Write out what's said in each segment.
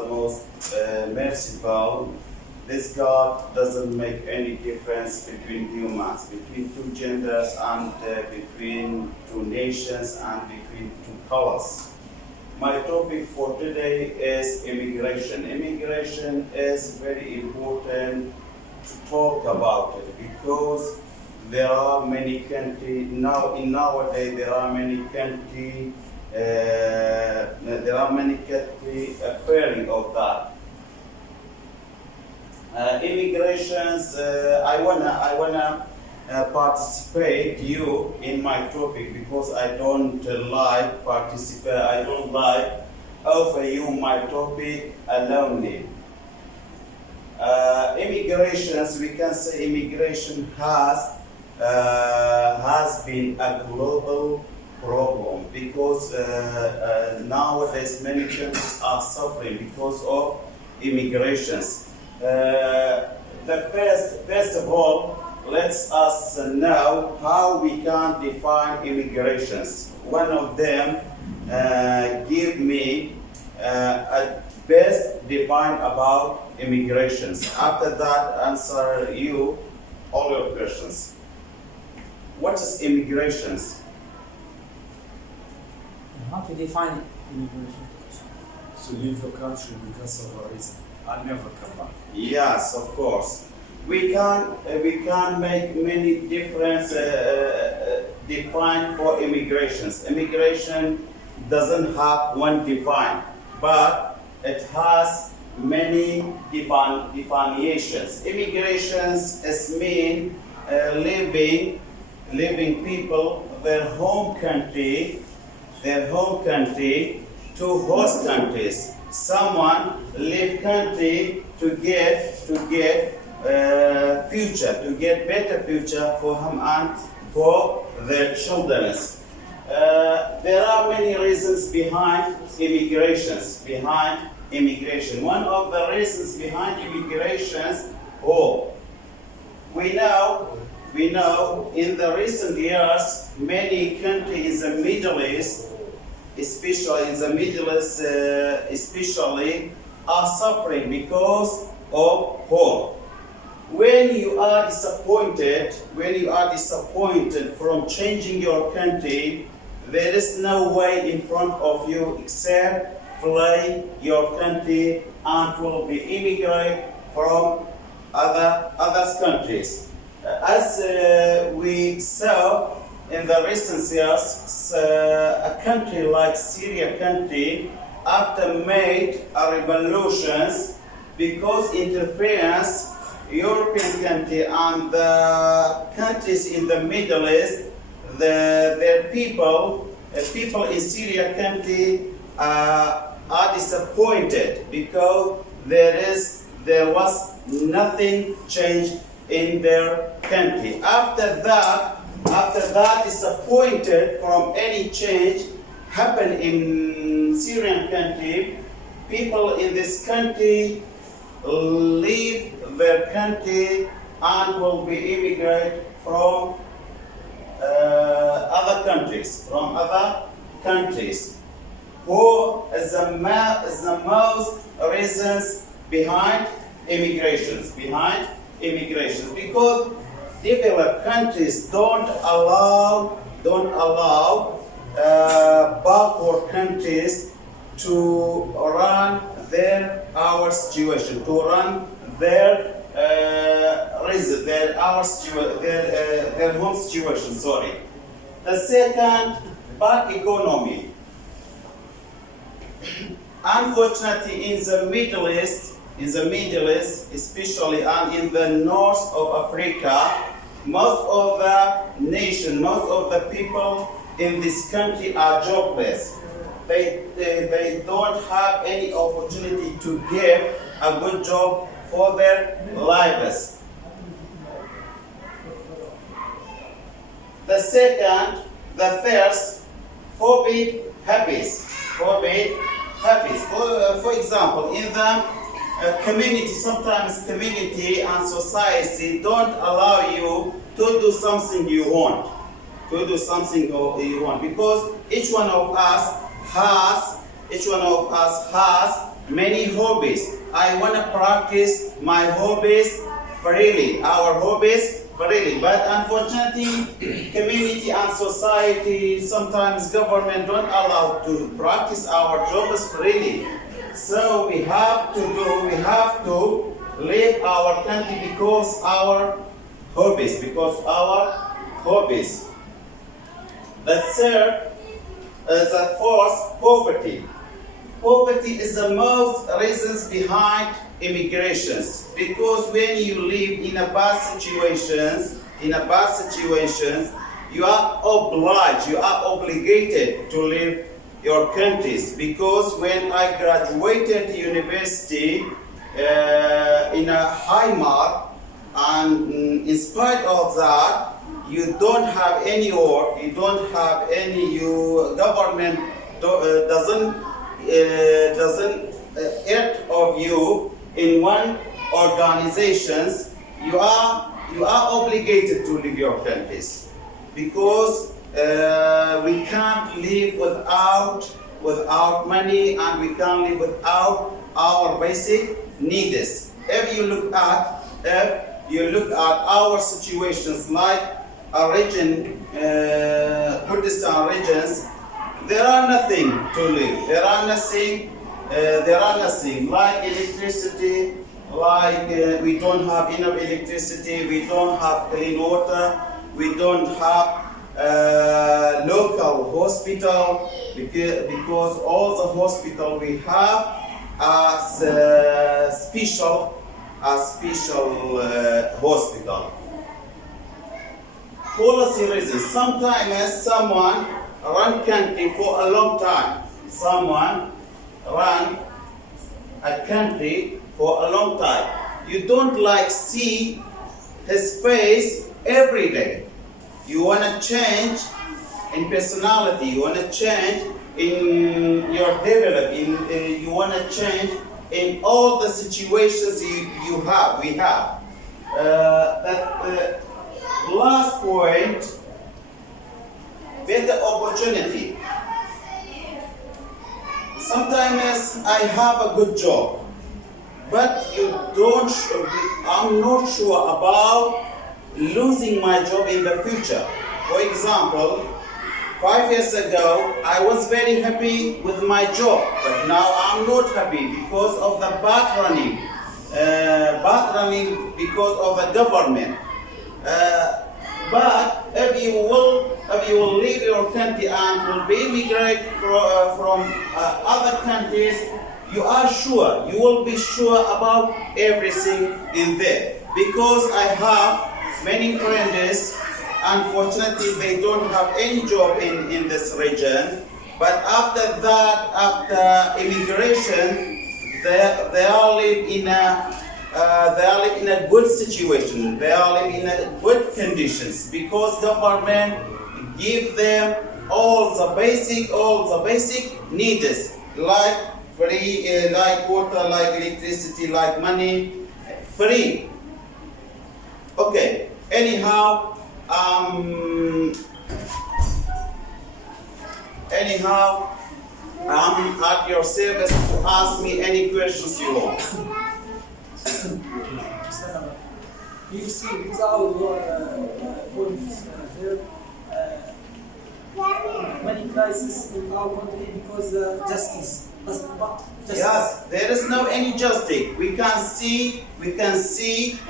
the most merciful. This God doesn't make any difference between humans, between two genders, and between two nations, and between two colors. My topic for today is immigration. Immigration is very important to talk about it because there are many countries nowadays. There are many countries. Afraid of that. Immigrations. I wanna participate you in my topic because I don't like participate. I don't like offer you my topic alone. Immigrations. We can say immigration has been a global problem because nowadays many countries are suffering because of immigrations. First of all, let's us know how we can define immigrations. One of them give me a best define about immigrations. After that, answer you all your questions. What is immigrations? How to define immigration? To leave the country because of a reason and never come back. Yes, of course. We can make many different define for immigrations. Immigration doesn't have one define, but it has many definitions. Immigrations is mean leaving people their home country to host countries. Someone leave country to get future, to get better future for him and for their children. There are many reasons behind immigration. One of the reasons behind immigrations, we know in the recent years many countries in the Middle East, especially in the Middle East, are suffering because of war. When you are disappointed from changing your country, there is no way in front of you except flee your country and will be immigrate from other countries. As we saw in the recent years, a country like Syria country, after made a revolutions because interference, European country and the countries in the Middle East, their people in Syria country are disappointed because there was nothing changed in their country. After that, disappointed from any change happened in Syrian country, people in this country leave their country and will be immigrate from other countries. Who is the most reasons behind immigrations? Because developed countries don't allow backward countries to run their situation, to run their home situation. Sorry. The second, bad economy. Unfortunately, in the Middle East, especially and in the north of Africa, most of the people in this country are jobless. They don't have any opportunity to get a good job for their lives. The first, forbid habits. For example, in the community, sometimes community and society don't allow you to do something you want. Because each one of us has many hobbies. I want to practice my hobbies freely, our hobbies freely. But unfortunately, community and society, sometimes government don't allow to practice our jobs freely. So we have to leave our country because our hobbies. The fourth, poverty. Poverty is the most reasons behind immigrations, because when you live in a bad situations, you are obligated to leave your countries. Because when I graduated university in a high mark, and in spite of that, you don't have any work, you don't have any, government doesn't act of you in one organizations, you are obligated to leave your countries, because we can't live without money, and we can't live without our basic needs. If you look at our situations, like a region, Kurdistan regions, there are nothing to live. There are nothing like electricity, like we don't have enough electricity, we don't have clean water, we don't have local hospital, because all the hospital we have are special hospital. Policy reasons. Sometimes someone run country for a long time. Someone run a country for a long time. You don't like see his face every day. You want to change in personality. You want to change in your development. You want to change in all the situations we have. Last point, better opportunity. Sometimes I have a good job, but I'm not sure about losing my job in the future. For example, 5 years ago, I was very happy with my job, but now I'm not happy because of the bad running because of the government. But if you will leave your country and will be immigrate from other countries, you will be sure about everything in there. Because I have many friends, unfortunately they don't have any job in this region, but after immigration, they all live in a good situation. They are living in a good conditions, because government give them all the basic needs, like free, like water, like electricity, like money, free. Okay. Anyhow, I'm at your service to ask me any questions you want. You see, without your points there, many crises in our country because justice. Yes, there is no any justice. We can see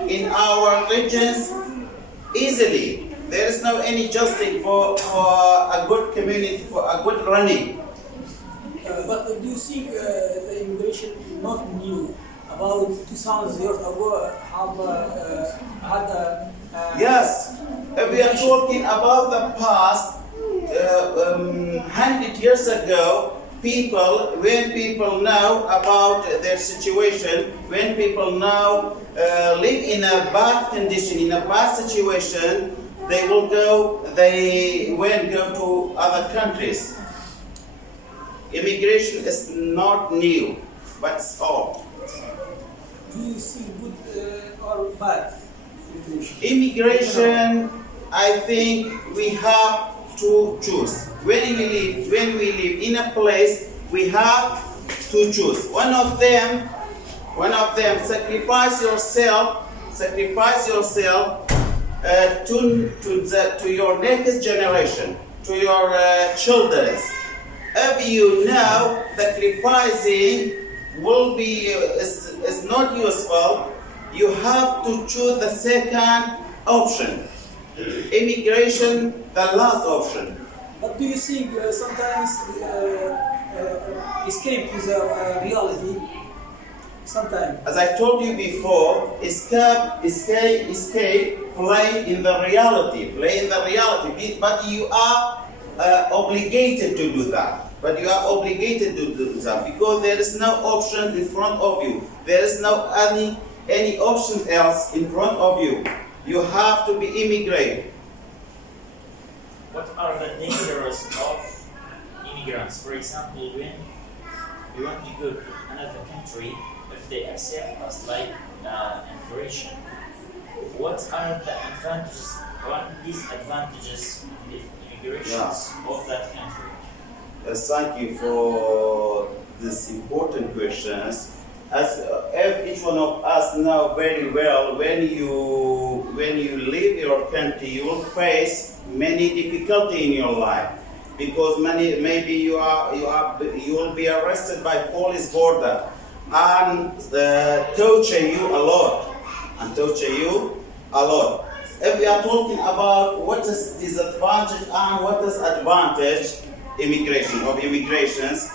in our regions easily. There is no any justice for a good community, for a good running. But do you think the immigration is not new? About 2,000 years ago, Yes, if we are talking about the past, 100 years ago, when people know about their situation, when people now live in a bad condition, in a bad situation, they will go to other countries. Immigration is not new, but it's old. Do you see good or bad immigration? I think we have to choose. When we live in a place, we have to choose. One of them, sacrifice yourself to your next generation, to your children. If you know sacrificing will be is not useful, you have to choose the second option. Immigration, the last option. But do you think sometimes escape is a reality? Sometimes. As I told you before, escape, play in the reality, but you are obligated to do that. Because there is no option in front of you. There is no any option else in front of you. You have to be immigrant. What are the dangers of immigrants? For example, when you want to go to another country, if they accept us like immigration, what are the advantages or disadvantages of immigrations of that country? Thank you for this important questions. As each one of us know very well, when you leave your country, you will face many difficulty in your life, because maybe you will be arrested by police border and torture you a lot. If we are talking about what is disadvantage and what is advantage immigrations,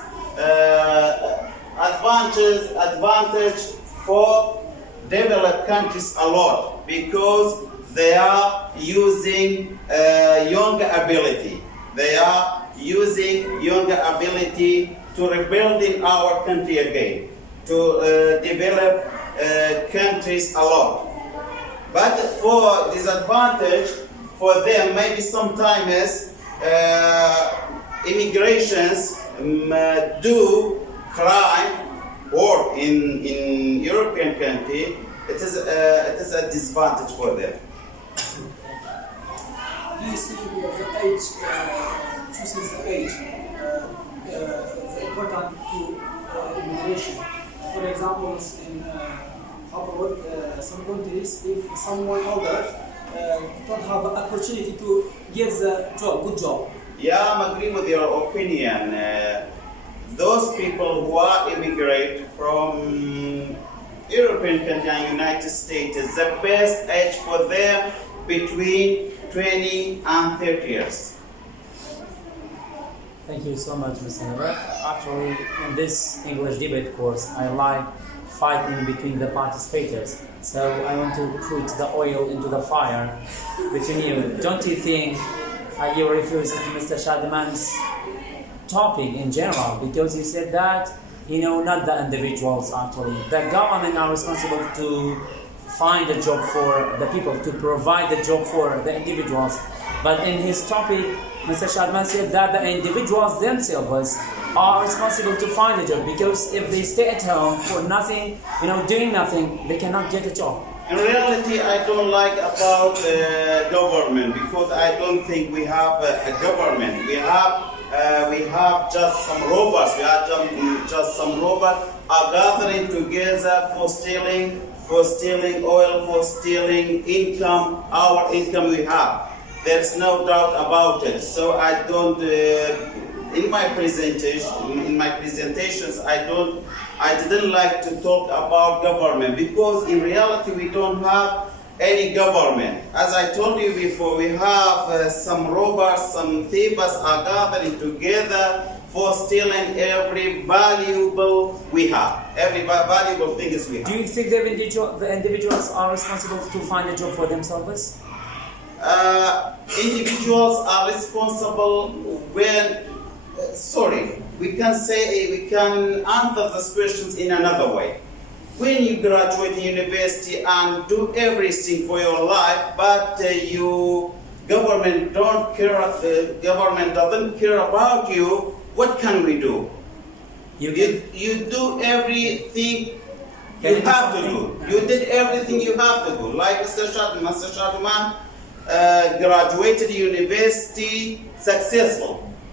advantage for developed countries a lot, because they are using younger ability. They are using younger ability to rebuild in our country again, to develop countries a lot. But for disadvantage for them, maybe sometimes immigrations do crime or in European country, it is a disadvantage for them. Do you see the age, choosing the age, important to immigration? For example, in abroad, some countries, if someone older don't have the opportunity to get the job, good job. Yeah, I'm agreeing with your opinion. Those people who are immigrate from European country and United States, is the best age for them between 20 and 30 years. Thank you so much, Mr. Nabert. Actually, in this English debate course, I like fighting between the participators. So I want to put the oil into the fire between you. Don't you think you refuse to Mr. Shadman's topic in general, because you said that, not the individuals actually. The government are responsible to find a job for the people, to provide a job for the individuals. But in his topic, Mr. Shadman said that the individuals themselves are responsible to find a job, because if they stay at home for nothing, doing nothing, they cannot get a job. In reality, I don't like about government, because I don't think we have a government. We have just some robots. We have just some robots are gathering together for stealing oil, for stealing income, our income we have. There's no doubt about it. So I don't. In my presentations, I didn't like to talk about government, because in reality we don't have any government. As I told you before, we have some robbers, some thieves are gathering together for stealing every valuable we have, every valuable things we have. Do you think the individuals are responsible to find a job for themselves? Individuals are responsible when. We can answer these questions in another way. When you graduate university and do everything for your life, but government doesn't care about you, what can we do? You do everything you have to do. You did everything you have to do. Like Mr. Shadman graduated university successful.